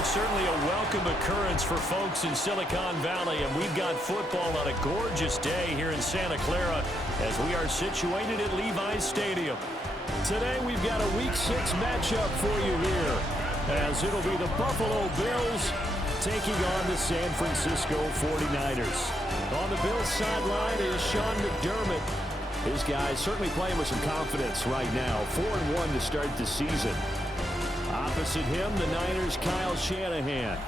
it's certainly a welcome occurrence for folks in Silicon Valley, and we've got football on a gorgeous day here in Santa Clara as we are situated at Levi's Stadium. Today we've got a Week 6 matchup for you here, as it'll be the Buffalo Bills taking on the San Francisco 49ers. On the Bills sideline is Sean McDermott. His guys certainly playing with some confidence right now. 4-1 to start the season. Opposite him, the Niners' Kyle Shanahan.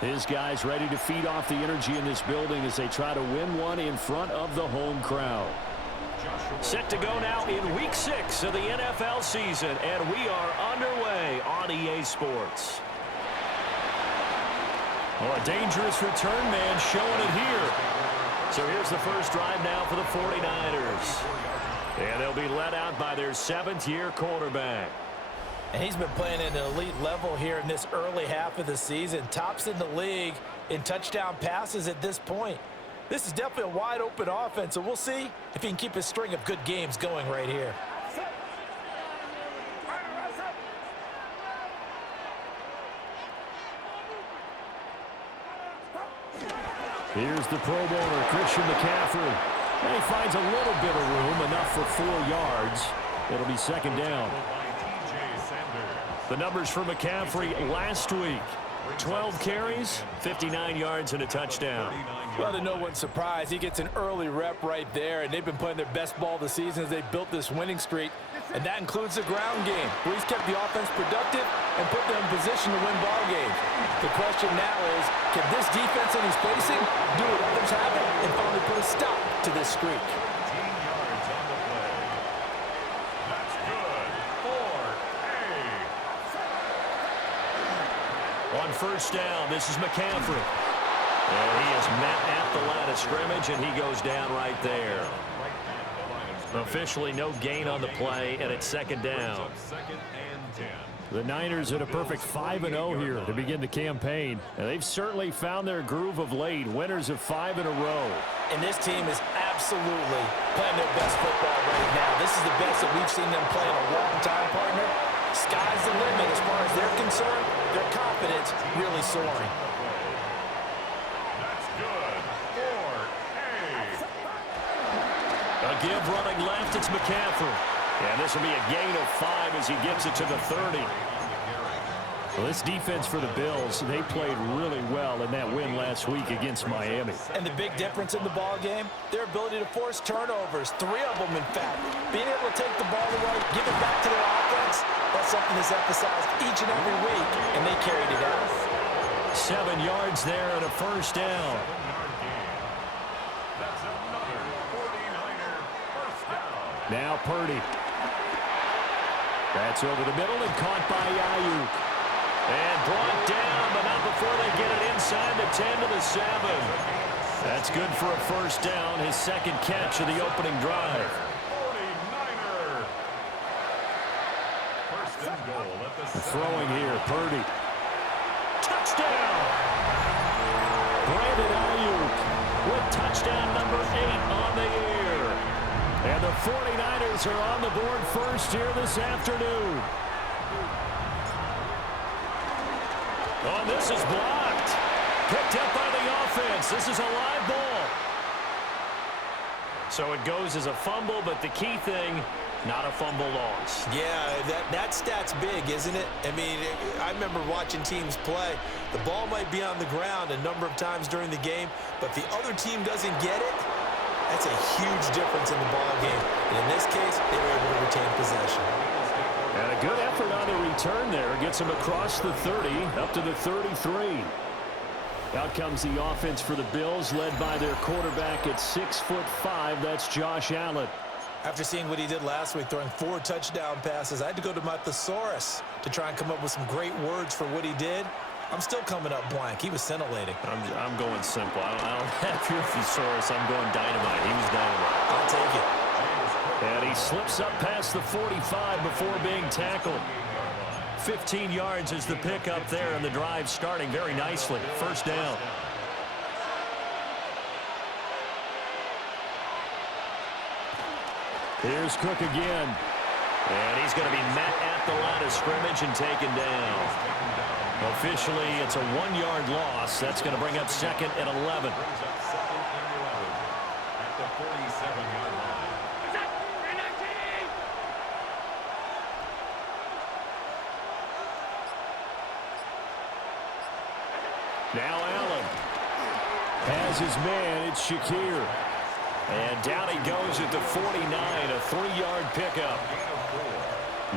His guys ready to feed off the energy in this building as they try to win one in front of the home crowd. Set to go now in Week 6 of the NFL season, and we are underway on EA Sports. Oh, a dangerous return man showing it here. So here's the first drive now for the 49ers. And they'll be led out by their 7th-year quarterback. And he's been playing at an elite level here in this early half of the season. Tops in the league in touchdown passes at this point. This is definitely a wide-open offense, and we'll see if he can keep his string of good games going right here. Here's the Pro Bowler, Christian McCaffrey. And he finds a little bit of room, enough for 4 yards. It'll be second down. The numbers for McCaffrey last week. 12 carries, 59 yards, and a touchdown. Well, to no one's surprise, he gets an early rep right there, and they've been playing their best ball this season as they built this winning streak. And that includes the ground game, where he's kept the offense productive and put them in position to win ball games. The question now is, can this defense that he's facing do what others haven't and finally put a stop to this streak? On first down, this is McCaffrey. And he is met at the line of scrimmage, and he goes down right there. Officially no gain on the play, and it's second down. The Niners at a perfect 5-0 here to begin the campaign. And they've certainly found their groove of late, winners of 5 in a row. And this team is absolutely playing their best football right now. This is the best that we've seen them play in a long time, partner. Sky's the limit as far as they're concerned. Their confidence really soaring. That's good. A give running left, it's McCaffrey. And this will be a gain of 5 as he gets it to the 30. Well, this defense for the Bills, they played really well in that win last week against Miami. And the big difference in the ball game, their ability to force turnovers, 3 of them in fact. Being able to take the ball away, give it back to their offense, that's something that's emphasized each and every week, and they carried it out. 7 yards there and a first down. Now Purdy. That's over the middle and caught by Ayuk. And brought down, but not before they get it inside the 10 to the 7. That's good for a first down, his second catch of the opening drive. 49er. First and goal at the throwing here, Purdy. Touchdown! Brandon Ayuk with touchdown number 8 on the year. And the 49ers are on the board first here this afternoon. Oh, and this is blocked. Picked up by the offense. This is a live ball. So it goes as a fumble, but the key thing, not a fumble loss. Yeah, that stat's big, isn't it? I mean, I remember watching teams play. The ball might be on the ground a number of times during the game, but if the other team doesn't get it, that's a huge difference in the ball game. And in this case, they were able to retain possession. And a good effort on the return there. Gets him across the 30, up to the 33. Out comes the offense for the Bills, led by their quarterback at 6'5". That's Josh Allen. After seeing what he did last week, throwing 4 touchdown passes, I had to go to my thesaurus to try and come up with some great words for what he did. I'm still coming up blank. He was scintillating. I'm going simple. I don't have your thesaurus. I'm going dynamite. He was dynamite. I'll take it. And he slips up past the 45 before being tackled. 15 yards is the pickup there, and the drive starting very nicely. First down. Here's Cook again. And he's going to be met at the line of scrimmage and taken down. Officially, it's a 1-yard loss. That's going to bring up 2nd and 11. At the 47-yard line. Now Allen has his man. It's Shakir. And down he goes at the 49, a 3-yard pickup.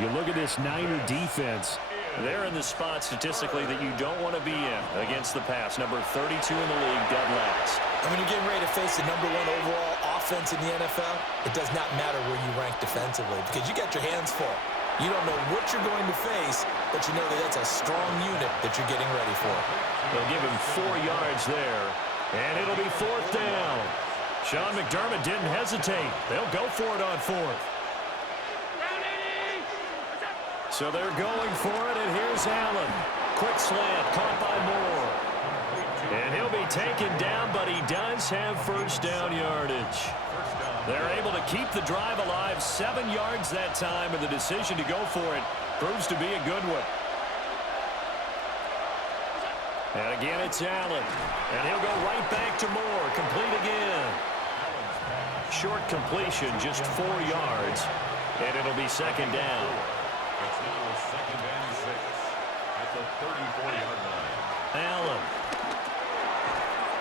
You look at this Niner defense. They're in the spot statistically that you don't want to be in against the pass. Number 32 in the league, dead last. And when you're getting ready to face the #1 overall offense in the NFL, it does not matter where you rank defensively because you got your hands full. You don't know what you're going to face, but you know that that's a strong unit that you're getting ready for. They'll give him 4 yards there, and it'll be 4th down. Sean McDermott didn't hesitate. They'll go for it on 4th. So they're going for it, and here's Allen. Quick slant, caught by Moore. And he'll be taken down, but he does have 1st down yardage. They're able to keep the drive alive, 7 yards that time, and the decision to go for it proves to be a good one. And again, it's Allen. And he'll go right back to Moore. Complete again. Short completion, just 4 yards. And it'll be 2nd down. It's now 2nd and 6 at the 34-yard line. Allen.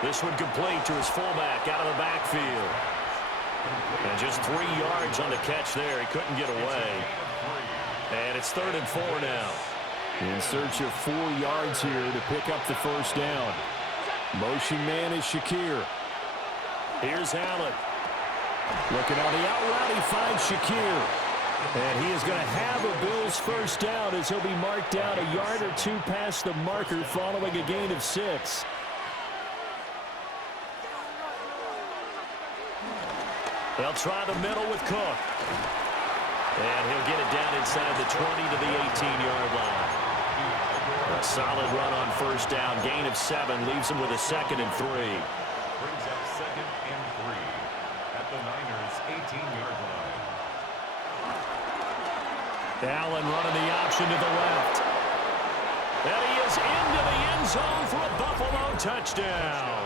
This one complete to his fullback out of the backfield. And just 3 yards on the catch there. He couldn't get away. And it's 3rd and 4 now. In search of 4 yards here to pick up the 1st down. Motion man is Shakir. Here's Allen. Looking on the out route, he finds Shakir. And he is going to have a Bills 1st down as he'll be marked down a yard or 2 past the marker following a gain of 6. They'll try the middle with Cook. And he'll get it down inside the 20 to the 18-yard line. A solid run on 1st down. Gain of 7 leaves him with a 2nd and 3. Brings up 2nd and 3 at the Niners' 18-yard line. Allen running the option to the left. And he is into the end zone for a Buffalo touchdown.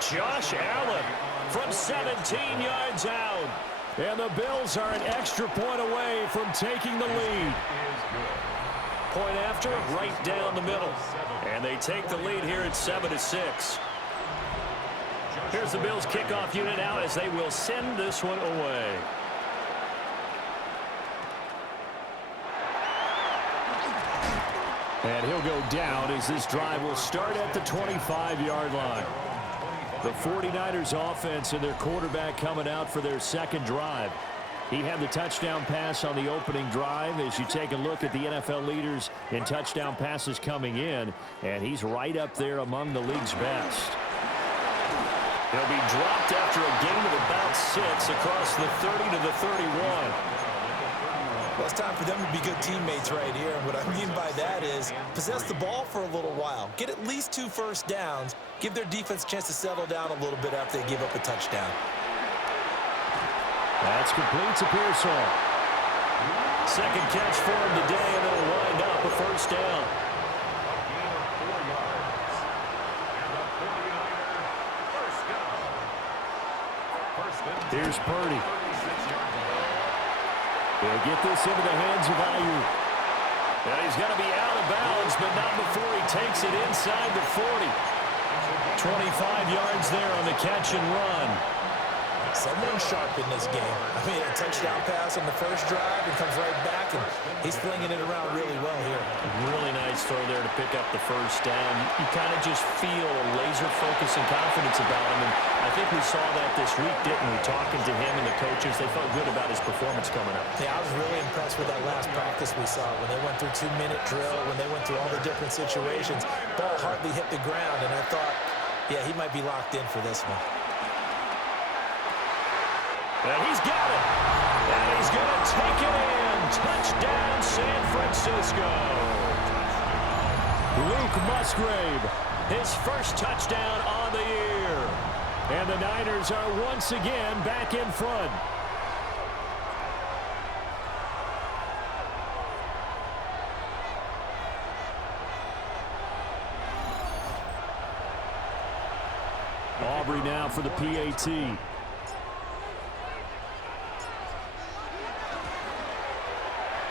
Josh Allen from 17 yards out. And the Bills are an extra point away from taking the lead. Point after, right down the middle. And they take the lead here at 7-6. Here's the Bills kickoff unit out as they will send this one away. And he'll go down as this drive will start at the 25-yard line. The 49ers offense and their quarterback coming out for their 2nd drive. He had the touchdown pass on the opening drive as you take a look at the NFL leaders in touchdown passes coming in, and he's right up there among the league's best. He'll be dropped after a gain of about 6 across the 30 to the 31. Well, it's time for them to be good teammates right here. And what I mean by that is possess the ball for a little while. Get at least 2 1st downs. Give their defense a chance to settle down a little bit after they give up a touchdown. That's complete to Pearsall. 2nd catch for him today, and it'll wind up a 1st down. Here's Purdy. He'll get this into the hands of Ayuk. Now he's going to be out of bounds, but not before he takes it inside the 40. 25 yards there on the catch and run. Someone sharp in this game. I mean, a touchdown pass on the 1st drive and comes right back, and he's flinging it around really well here. Really nice throw there to pick up the 1st down. You kind of just feel a laser focus and confidence about him, and I think we saw that this week, didn't we? Talking to him and the coaches, they felt good about his performance coming up. Yeah, I was really impressed with that last practice we saw when they went through 2-minute drill, when they went through all the different situations. Ball hardly hit the ground, and I thought, yeah, he might be locked in for this one. And he's got it. And he's going to take it in. Touchdown, San Francisco. Luke Musgrave, his 1st touchdown on the year. And the Niners are once again back in front. Aubrey now for the PAT.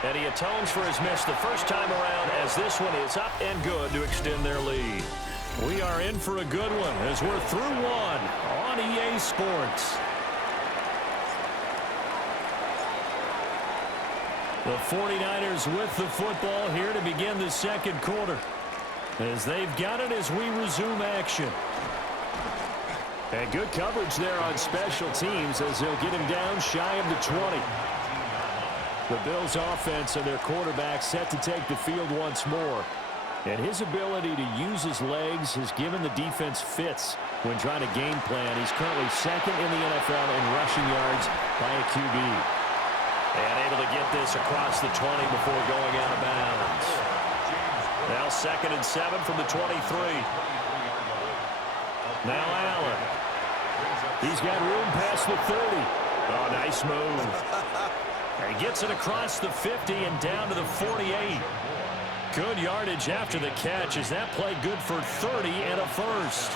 And he atones for his miss the first time around as this one is up and good to extend their lead. We are in for a good one as we're through one on EA Sports. The 49ers with the football here to begin the second quarter, as they've got it as we resume action. And good coverage there on special teams as they'll get him down shy of the 20. The Bills offense and their quarterback set to take the field once more. And his ability to use his legs has given the defense fits when trying to game plan. He's currently second in the NFL in rushing yards by a QB. And able to get this across the 20 before going out of bounds. Now 2nd and 7 from the 23. Now Allen. He's got room past the 30. Oh, nice move. And he gets it across the 50 and down to the 48. Good yardage after the catch as that play good for 30 and a first.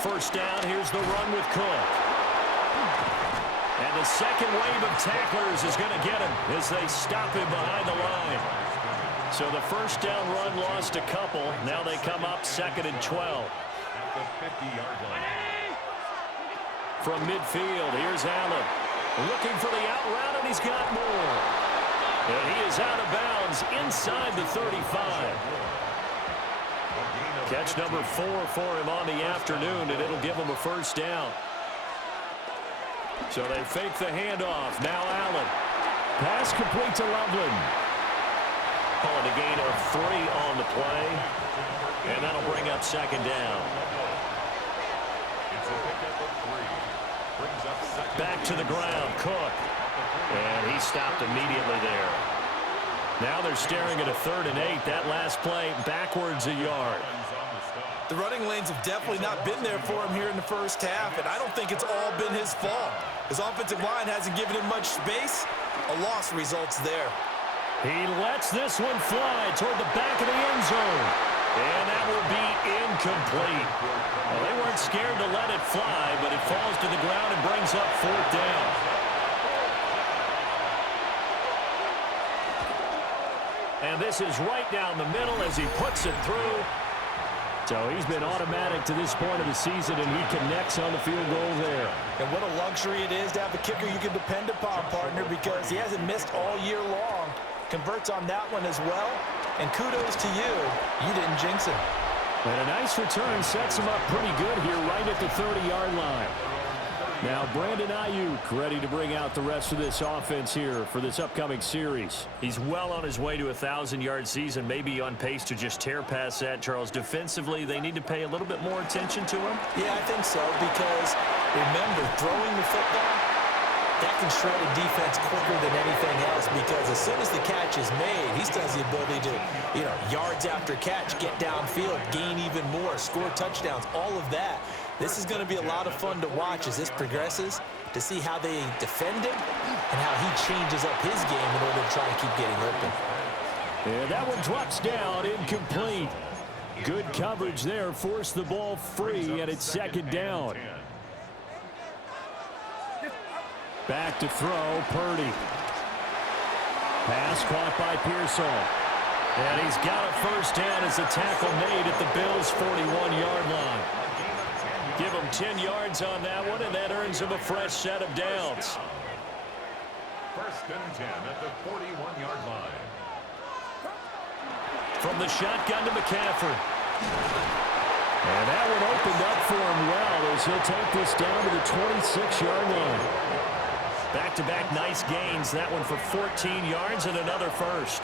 First down, here's the run with Cook. And the second wave of tacklers is going to get him as they stop him behind the line. So the first down run lost a couple. Now they come up 2nd and 12. At the 50-yard line. From midfield, here's Allen. Looking for the out route, and he's got more. And he is out of bounds inside the 35. Catch number 4 for him on the afternoon, and it'll give him a first down. So they fake the handoff. Now Allen. Pass complete to Loveland. Calling a gain of 3 on the play. And that'll bring up 2nd down. It's a pickup of 3. Brings up 2nd. Back to the ground, Cook. And he stopped immediately there. Now they're staring at a 3rd and 8. That last play backwards a yard. The running lanes have definitely not been there for him here in the first half, and I don't think it's all been his fault. His offensive line hasn't given him much space. A loss results there. He lets this one fly toward the back of the end zone. And that will be incomplete. Well, they weren't scared to let it fly, but it falls to the ground and brings up 4th down. And this is right down the middle as he puts it through. So he's been automatic to this point of the season, and he connects on the field goal there. And what a luxury it is to have a kicker you can depend upon, partner, because he hasn't missed all year long. Converts on that one as well. And kudos to you. You didn't jinx him. And a nice return sets him up pretty good here right at the 30-yard line. Now Brandon Ayuk ready to bring out the rest of this offense here for this upcoming series. He's well on his way to a 1,000-yard season, maybe on pace to just tear past that, Charles. Defensively, they need to pay a little bit more attention to him. Yeah, I think so, because remember, throwing the football, that can shred a defense quicker than anything else, because as soon as the catch is made, he still has the ability to, yards after catch, get downfield, gain even more, score touchdowns, all of that. This is going to be a lot of fun to watch as this progresses, to see how they defend him and how he changes up his game in order to try and keep getting open. And that one drops down, incomplete. Good coverage there, forced the ball free, and it's 2nd down. Back to throw, Purdy. Pass caught by Pearsall. And he's got a first down as a tackle made at the Bills' 41-yard line. Give him 10 yards on that one, and that earns him a fresh set of downs. 1st and 10 at the 41-yard line. From the shotgun to McCaffrey. And that one opened up for him well as he'll take this down to the 26-yard line. Back-to-back nice gains. That one for 14 yards and another first.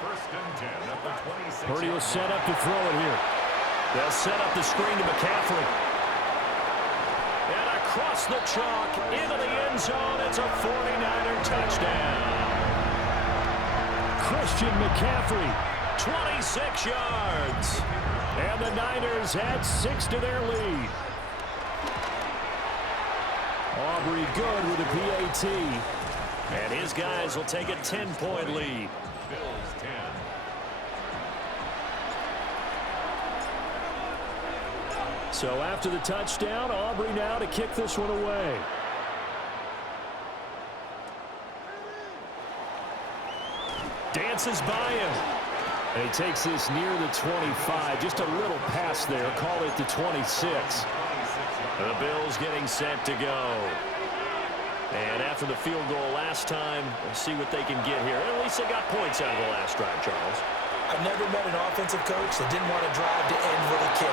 1st and 10 at the 26. Purdy will set up to throw it here. They'll set up the screen to McCaffrey. And across the chalk into the end zone. It's a 49er touchdown. Christian McCaffrey, 26 yards. And the Niners add 6 to their lead. Aubrey good with a PAT. And his guys will take a 10-point lead. Bills 10. So after the touchdown, Aubrey now to kick this one away. Dances by him. And he takes this near the 25. Just a little pass there. Call it the 26. The Bills getting set to go. And after the field goal last time, we'll see what they can get here. At least they got points out of the last drive, Charles. I've never met an offensive coach that didn't want to drive to end with a kick.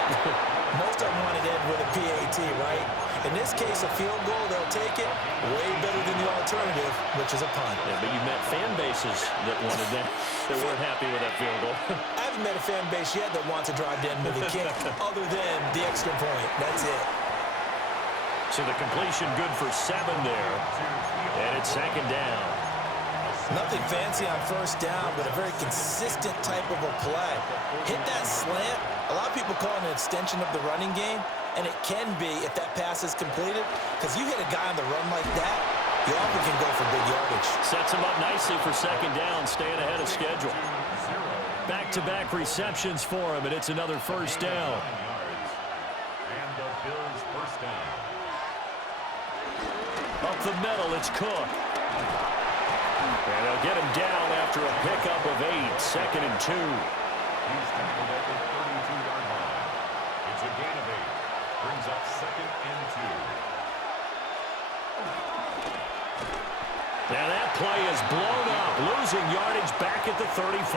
Most of them wanted to end with a PAT, right? In this case, a field goal, they'll take it way better than the alternative, which is a punt. Yeah, but you met fan bases that wanted that, that weren't happy with that field goal. I haven't met a fan base yet that wants to drive to end with a kick, other than the extra point. That's it. So the completion good for 7 there. And it's second down. Nothing fancy on first down, but a very consistent type of a play. Hit that slant. A lot of people call it an extension of the running game, and it can be if that pass is completed, because you hit a guy on the run like that, you often can go for big yardage. Sets him up nicely for second down, staying ahead of schedule. Back-to-back receptions for him, and it's another first down. And the Bills first down. Up the middle, it's Cook. And they'll get him down after a pickup of 8, second and 2. He's tackled at the 32-yard line. It's a gain of 8. Brings up second and 2. Now that play is blown up, losing yardage back at the 35.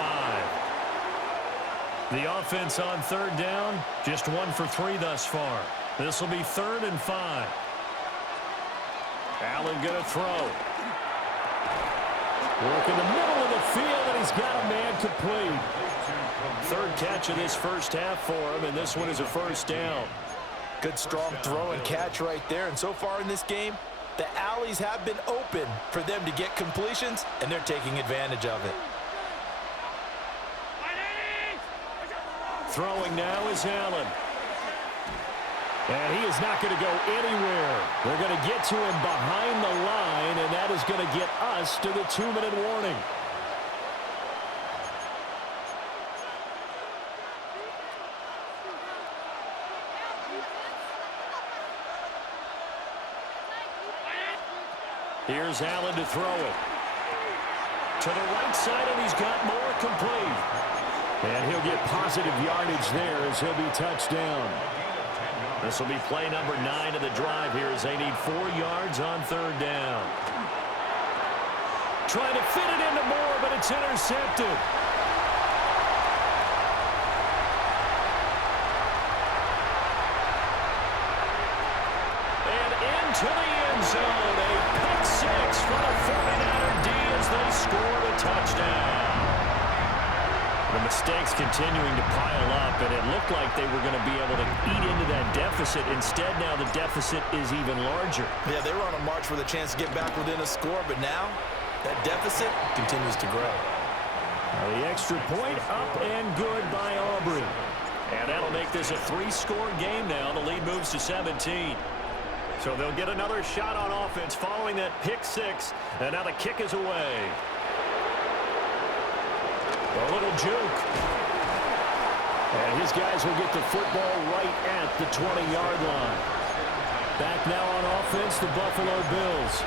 The offense on third down, just 1 for 3 thus far. This will be 3rd and 5. Allen going to throw. Work in the middle of the field, and he's got a man complete. 3rd catch of this first half for him, and this one is a first down. Good, strong throw and catch right there. And so far in this game, the alleys have been open for them to get completions, and they're taking advantage of it. Throwing now is Allen. And he is not going to go anywhere. They're going to get to him behind the line, and that is going to get us to the 2-minute warning. Here's Allen to throw it. To the right side, and he's got more complete. And he'll get positive yardage there as he'll be touched down. This will be play number 9 of the drive here as they need 4 yards on third down. Trying to fit it into Moore, but it's intercepted. And into the end zone. A pick 6 for the 49er D as they scored a touchdown. The mistakes continuing to pile up, and it looked like they were going to be able to eat into that deficit. Instead, now the deficit is even larger. Yeah, they were on a march with a chance to get back within a score, but now that deficit continues to grow. Now the extra point up and good by Aubrey. And that'll make this a 3-score game now. The lead moves to 17. So they'll get another shot on offense following that pick 6, and now the kick is away. A little juke. And his guys will get the football right at the 20-yard line. Back now on offense, the Buffalo Bills.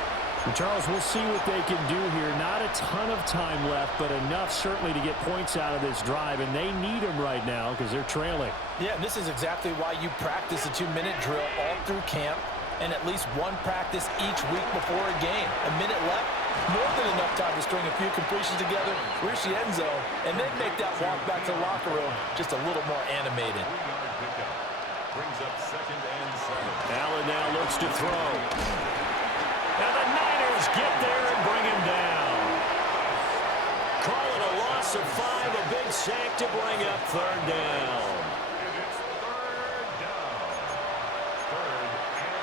And Charles, we'll see what they can do here. Not a ton of time left, but enough certainly to get points out of this drive, and they need them right now because they're trailing. Yeah, this is exactly why you practice a 2-minute drill all through camp and at least one practice each week before a game. A minute left, more than enough time to string a few completions together, reach the end zone, and then make that walk back to the locker room just a little more animated. Brings up second and 7. Allen now looks to throw. And the Niners get there and bring him down. Call it a loss of 5, a big sack to bring up third down. And it's third down. 3rd and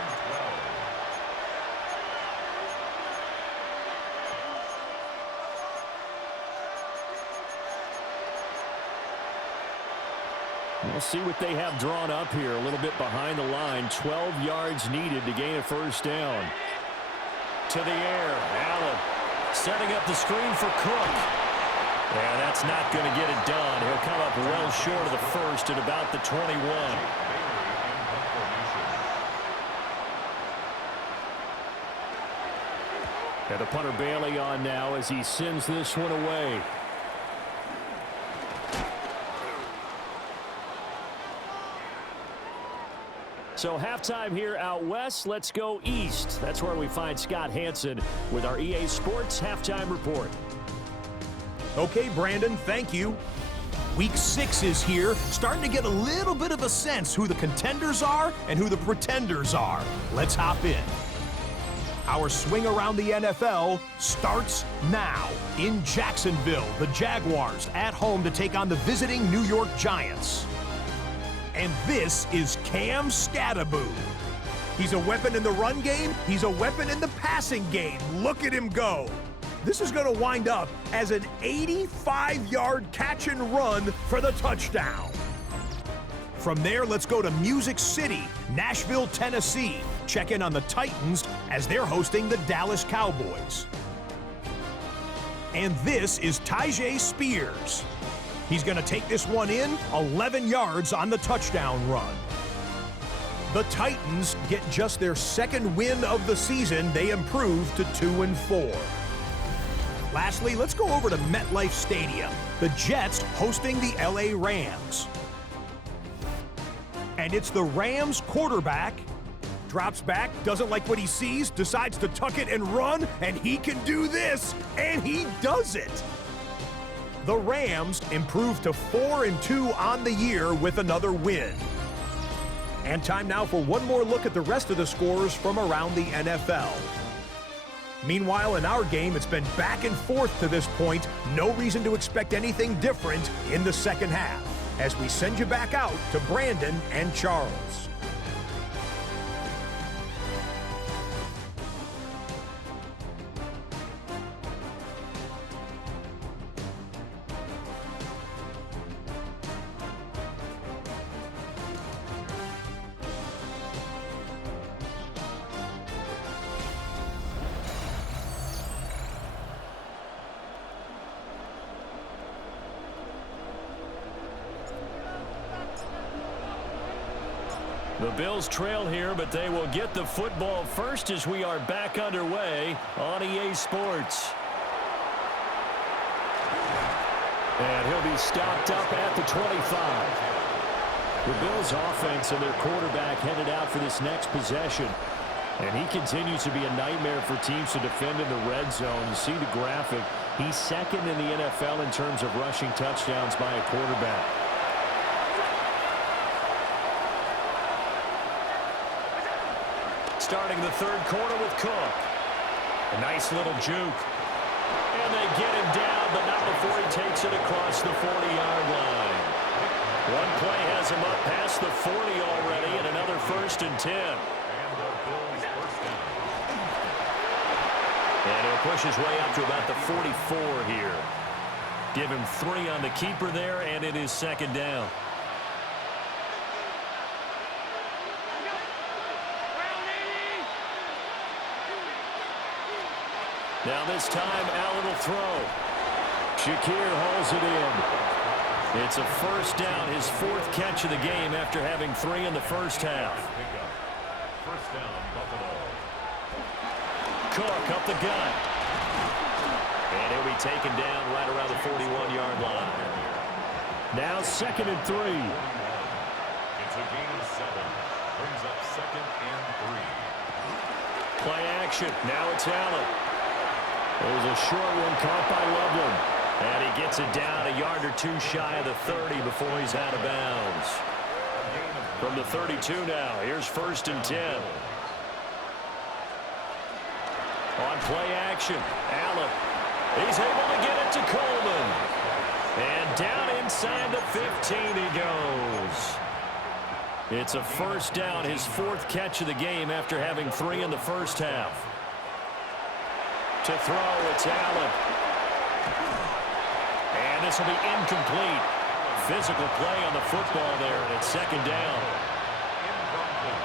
12. We'll see what they have drawn up here. A little bit behind the line. 12 yards needed to gain a first down. To the air. Allen setting up the screen for Cook. Yeah, that's not going to get it done. He'll come up well short of the first at about the 21. And the punter Bailey on now as he sends this one away. So halftime here out west. Let's go east. That's where we find Scott Hansen with our EA Sports Halftime Report. Okay, Brandon, thank you. Week 6 is here, starting to get a little bit of a sense who the contenders are and who the pretenders are. Let's hop in. Our swing around the NFL starts now. In Jacksonville, the Jaguars at home to take on the visiting New York Giants. And this is Cam Scattaboo. He's a weapon in the run game. He's a weapon in the passing game. Look at him go. This is going to wind up as an 85-yard catch and run for the touchdown. From there, let's go to Music City, Nashville, Tennessee. Check in on the Titans as they're hosting the Dallas Cowboys. And this is Tyjae Spears. He's going to take this one in, 11 yards on the touchdown run. The Titans get just their second win of the season. They improve to 2-4. Lastly, let's go over to MetLife Stadium. The Jets hosting the LA Rams. And it's the Rams quarterback. Drops back, doesn't like what he sees, decides to tuck it and run, and he can do this, and he does it. The Rams improve to 4-2 on the year with another win. And time now for one more look at the rest of the scores from around the NFL. Meanwhile, in our game, it's been back and forth to this point. No reason to expect anything different in the second half, as we send you back out to Brandon and Charles. The Bills trail here, but they will get the football first as we are back underway on EA Sports. And he'll be stopped up at the 25. The Bills offense and their quarterback headed out for this next possession. And he continues to be a nightmare for teams to defend in the red zone. You see the graphic. He's second in the NFL in terms of rushing touchdowns by a quarterback. Starting the third quarter with Cook. A nice little juke. And they get him down, but not before he takes it across the 40-yard line. One play has him up past the 40 already, and another 1st and 10. And he'll push his way up to about the 44 here. Give him 3 on the keeper there, and it is second down. Now this time, Allen will throw. Shakir hauls it in. It's a first down, his 4th catch of the game after having 3 in the first half. First down, Buffalo. Cook up the gut. And he'll be taken down right around the 41-yard line. Now 2nd and 3. It's a gain of 7. Brings up 2nd and 3. Play action. Now it's Allen. There's a short one caught by Loveland. And he gets it down a yard or 2 shy of the 30 before he's out of bounds. From the 32 now, here's 1st and 10. On play action, Allen. He's able to get it to Coleman. And down inside the 15 he goes. It's a first down, his 4th catch of the game after having 3 in the first half. To throw, it's Allen. And this will be incomplete. Physical play on the football there, and it's 2nd down. Incomplete.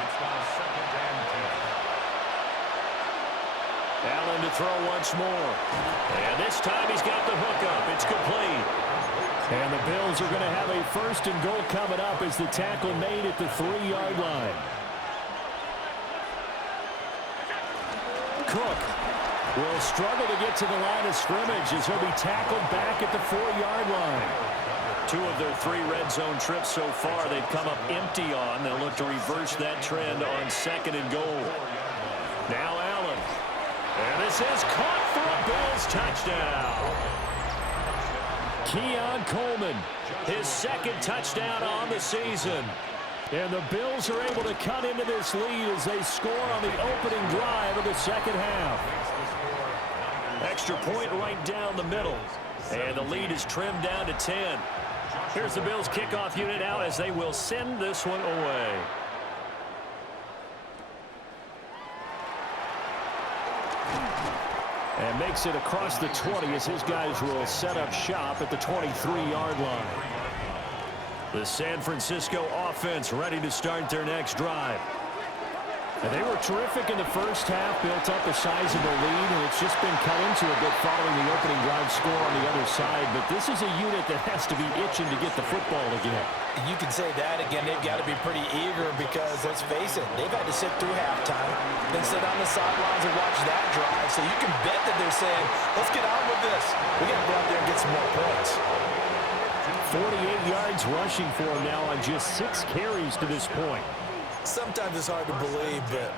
It's now 2nd and 10. Allen to throw once more. And this time he's got the hook up. It's complete. And the Bills are going to have a 1st and goal coming up as the tackle made at the 3-yard line. Cook will struggle to get to the line of scrimmage as he'll be tackled back at the 4-yard line. 2 of their 3 red zone trips so far they've come up empty on. They'll look to reverse that trend on 2nd and goal. Now Allen. And this is caught for a Bills touchdown. Keon Coleman, his 2nd touchdown on the season. And the Bills are able to cut into this lead as they score on the opening drive of the second half. Extra point right down the middle. And the lead is trimmed down to 10. Here's the Bills kickoff unit out as they will send this one away. And makes it across the 20 as his guys will set up shop at the 23-yard line. The San Francisco offense ready to start their next drive. And they were terrific in the first half, built up a sizable lead, and it's just been cut into a bit following the opening drive score on the other side. But this is a unit that has to be itching to get the football again. You can say that again. They've got to be pretty eager because, let's face it, they've had to sit through halftime, then sit on the sidelines and watch that drive. So you can bet that they're saying, let's get on with this. We got to go out there and get some more points. 48 yards rushing for him now on just 6 carries to this point. Sometimes it's hard to believe, but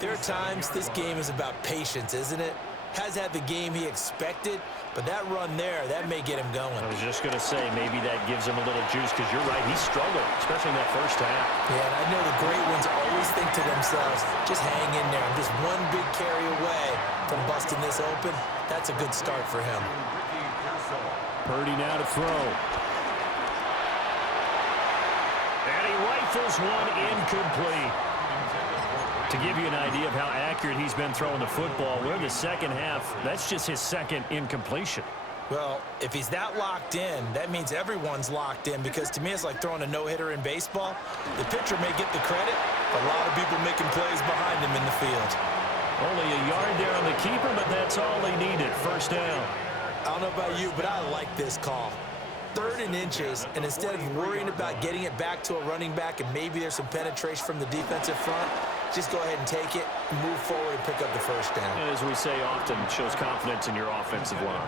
there are times this game is about patience, isn't it? Has had the game he expected, but that run there, that may get him going. I was just going to say, maybe that gives him a little juice because you're right, he struggled, especially in that first half. Yeah, and I know the great ones always think to themselves, just hang in there. I'm just one big carry away from busting this open. That's a good start for him. Purdy now to throw. And he rifles one incomplete. To give you an idea of how accurate he's been throwing the football, we're in the second half. That's just his 2nd incompletion. Well, if he's that locked in, that means everyone's locked in because to me it's like throwing a no-hitter in baseball. The pitcher may get the credit, but a lot of people making plays behind him in the field. Only a yard there on the keeper, but that's all they needed. First down. I don't know about you, but I like this call. 3rd and inches, and instead of worrying about getting it back to a running back and maybe there's some penetration from the defensive front, just go ahead and take it, move forward, and pick up the first down. And as we say often, it shows confidence in your offensive line.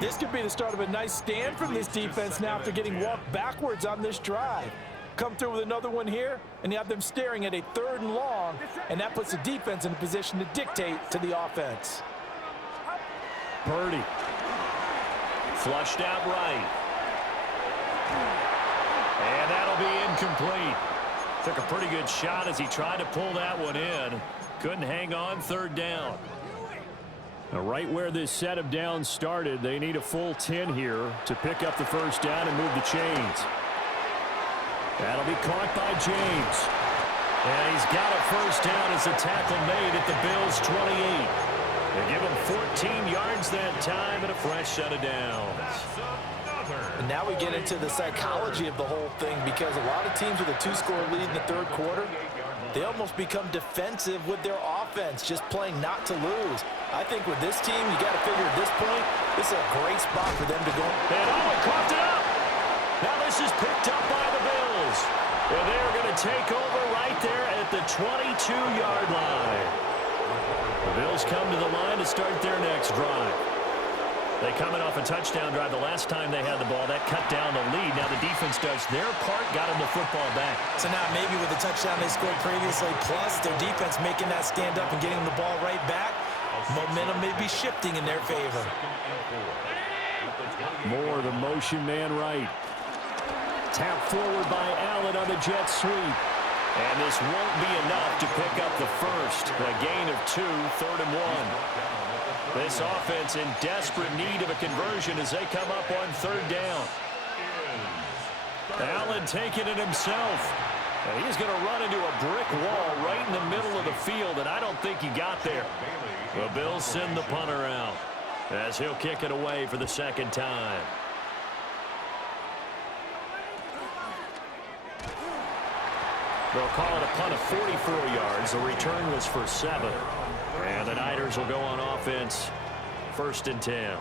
This could be the start of a nice stand from this defense now after getting walked backwards on this drive. Come through with another one here, and you have them staring at a 3rd and long, and that puts the defense in a position to dictate to the offense. Purdy. Flushed out right. And that'll be incomplete. Took a pretty good shot as he tried to pull that one in. Couldn't hang on. 3rd down. Now, right where this set of downs started, they need a full 10 here to pick up the first down and move the chains. That'll be caught by James. And he's got a first down as the tackle made at the Bills' 28. They give him 14 yards that time and a fresh set of downs. And now we get into the psychology of the whole thing because a lot of teams with a 2-score lead in the 3rd quarter, they almost become defensive with their offense, just playing not to lose. I think with this team, you got to figure at this point, this is a great spot for them to go. And he coughed it up. Now this is picked up by the Bills. And they're going to take over right there at the 22-yard line. The Bills come to the line to start their next drive. They coming off a touchdown drive the last time they had the ball. That cut down the lead. Now the defense does their part, got them the football back. So now maybe with the touchdown they scored previously, plus their defense making that stand up and getting the ball right back, momentum may be shifting in their favor. More the motion man right. Tap forward by Allen on the jet sweep. And this won't be enough to pick up the first. A gain of 2, 3rd and 1. This offense in desperate need of a conversion as they come up on 3rd down. Allen taking it himself. And he's going to run into a brick wall right in the middle of the field, and I don't think he got there. The Bills send the punter out as he'll kick it away for the 2nd time. They'll call it a punt of 44 yards. The return was for 7. And the Niners will go on offense, 1st and 10.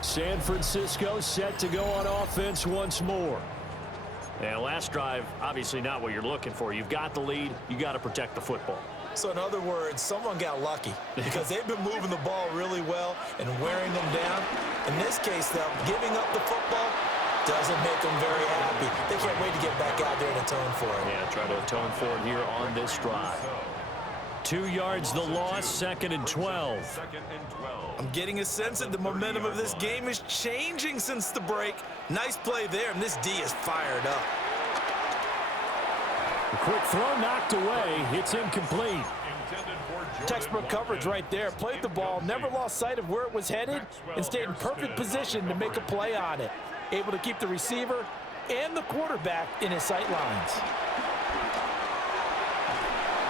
San Francisco set to go on offense once more. And last drive, obviously not what you're looking for. You've got the lead. You got to protect the football. So in other words, someone got lucky because they've been moving the ball really well and wearing them down. In this case, though, giving up the football doesn't make them very happy. They can't wait to get back out there and atone for it. Yeah, try to atone for it here on this drive. 2 yards the loss, 2nd and 12. I'm getting a sense that the momentum of this game is changing since the break. Nice play there, and this D is fired up. A quick throw knocked away. It's incomplete. Textbook coverage right there. Played the ball, never lost sight of where it was headed, and stayed in perfect position to make a play on it. Able to keep the receiver and the quarterback in his sight lines.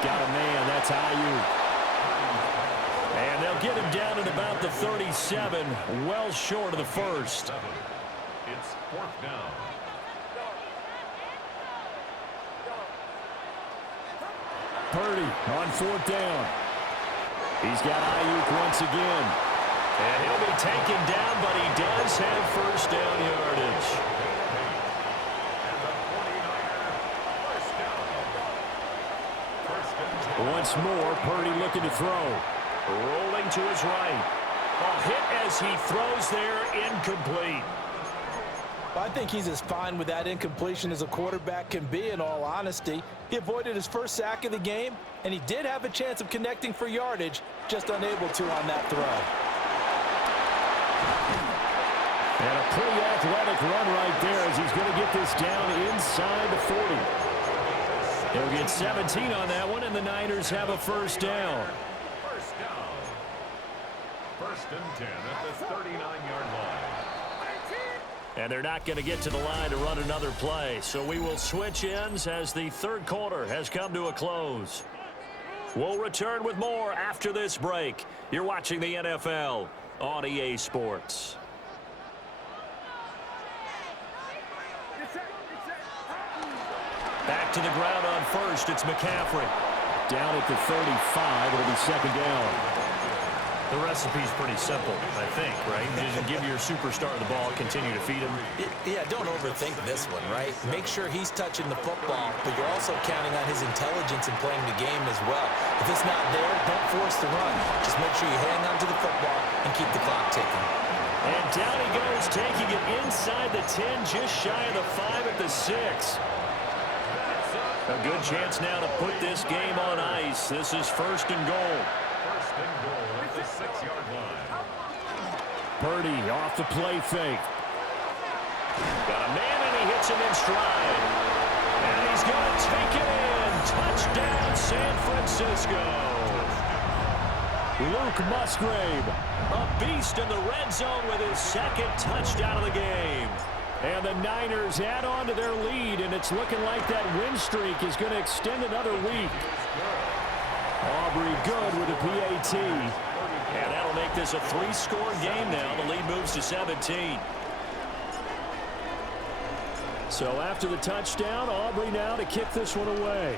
Got a man, that's Ayuk. And they'll get him down at about the 37, well short of the first. It's 4th down. Purdy on 4th down. He's got Ayuk once again. And he'll be taken down, but he does have first down yardage. Once more, Purdy looking to throw. Rolling to his right. A hit as he throws there, incomplete. I think he's as fine with that incompletion as a quarterback can be, in all honesty. He avoided his first sack of the game, and he did have a chance of connecting for yardage, just unable to on that throw. And a pretty athletic run right there as he's going to get this down inside the 40. He'll get 17 on that one, and the Niners have a first down. First down. 1st and 10 at the 39-yard line. And they're not going to get to the line to run another play. So we will switch ends as the 3rd quarter has come to a close. We'll return with more after this break. You're watching the NFL on EA Sports. Back to the ground on first. It's McCaffrey. Down at the 35. It'll be 2nd down. The recipe's pretty simple, I think, right? Just give your superstar the ball, continue to feed him. Yeah, don't overthink this one, right? Make sure he's touching the football, but you're also counting on his intelligence in playing the game as well. If it's not there, don't force the run. Just make sure you hang on to the football and keep the clock ticking. And down he goes, taking it inside the 10, just shy of the 5 at the 6. A good chance now to put this game on ice. This is 1st and goal. 1st and goal at the 6-yard line. Purdy off the play fake. Got a man, and he hits him in stride. And he's going to take it in. Touchdown, San Francisco. Luke Musgrave, a beast in the red zone with his 2nd touchdown of the game. And the Niners add on to their lead, and it's looking like that win streak is going to extend another week. Aubrey good with a PAT. And that'll make this a 3-score game now. The lead moves to 17. So after the touchdown, Aubrey now to kick this one away.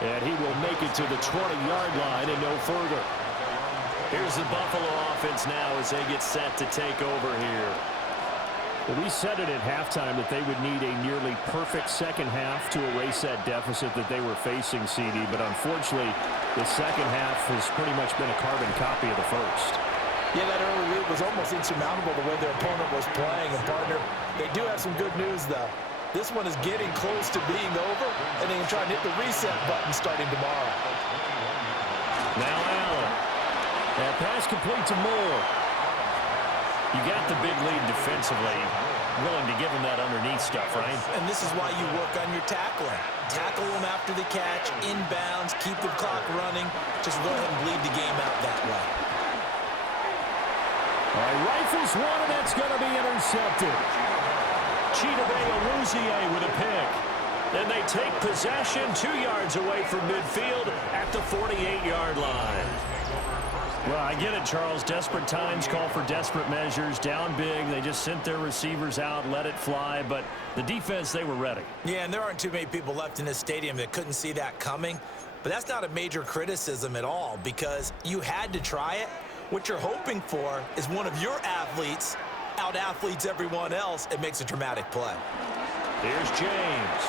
And he will make it to the 20-yard line and no further. Here's the Buffalo offense now as they get set to take over here. Well, we said it at halftime that they would need a nearly perfect second half to erase that deficit that they were facing, CD. But unfortunately, the second half has pretty much been a carbon copy of the first. Yeah, that early lead was almost insurmountable the way their opponent was playing. And, partner, they do have some good news, though. This one is getting close to being over, and they can try and hit the reset button starting tomorrow. Now Allen. That pass complete to Moore. You got the big lead defensively. Willing to give him that underneath stuff, right? And this is why you work on your tackling. Tackle them after the catch, inbounds, keep the clock running. Just go ahead and bleed the game out that way. All right, rifles one, and that's going to be intercepted. Chidobe Awuzie with a pick. Then they take possession 2 yards away from midfield at the 48-yard line. Well, I get it, Charles. Desperate times call for desperate measures. Down big, they just sent their receivers out, let it fly. But the defense, they were ready. Yeah, and there aren't too many people left in this stadium that couldn't see that coming. But that's not a major criticism at all because you had to try it. What you're hoping for is one of your athletes out-athletes everyone else and makes a dramatic play. Here's James.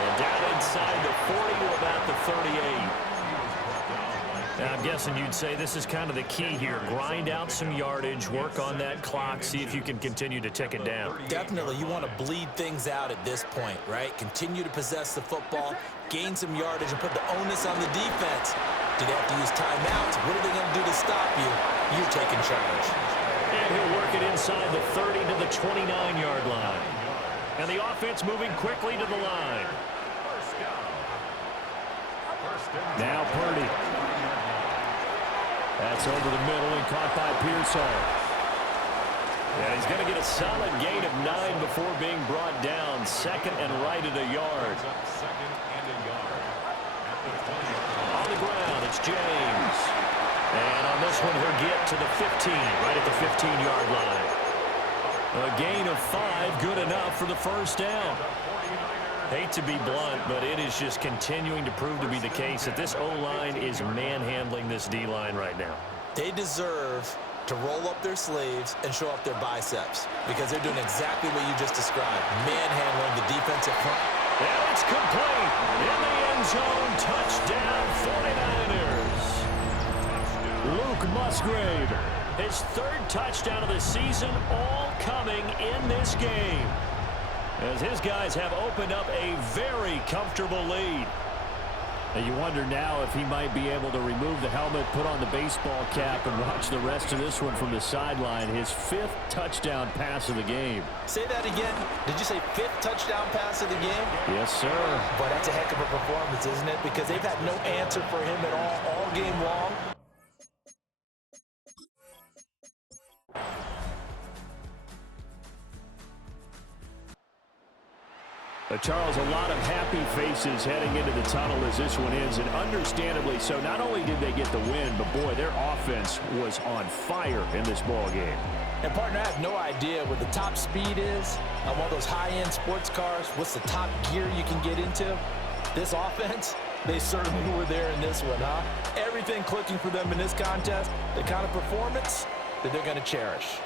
And down inside the 40 to about the 38. Now, I'm guessing you'd say this is kind of the key here. Grind out some yardage, work on that clock, see if you can continue to tick it down. Definitely, you want to bleed things out at this point, right? Continue to possess the football, gain some yardage, and put the onus on the defense. Do they have to use timeouts? What are they going to do to stop you? You're taking charge. And he'll work it inside the 30 to the 29-yard line. And the offense moving quickly to the line. Now Purdy. That's over the middle and caught by Pearsall. And he's going to get a solid gain of 9 before being brought down. Second and right at a yard. On the ground, it's James. And on this one, he'll get to the 15, right at the 15-yard line. A gain of 5, good enough for the first down. Hate to be blunt, but it is just continuing to prove to be the case that this O-line is manhandling this D-line right now. They deserve to roll up their sleeves and show up their biceps because they're doing exactly what you just described, manhandling the defensive front. And it's complete. In the end zone, touchdown 49ers. Luke Musgrave, his 3rd touchdown of the season, all coming in this game, as his guys have opened up a very comfortable lead. And you wonder now if he might be able to remove the helmet, put on the baseball cap, and watch the rest of this one from the sideline. His 5th touchdown pass of the game. Say that again. Did you say 5th touchdown pass of the game? Yes, sir. But that's a heck of a performance, isn't it? Because they've had no answer for him at all game long. Charles, a lot of happy faces heading into the tunnel as this one ends, and understandably so. Not only did they get the win, but boy, their offense was on fire in this ball game. And partner, I have no idea what the top speed is on one of those high-end sports cars. What's the top gear you can get into? This offense, they certainly were there in this one, huh? Everything clicking for them in this contest, the kind of performance that they're going to cherish.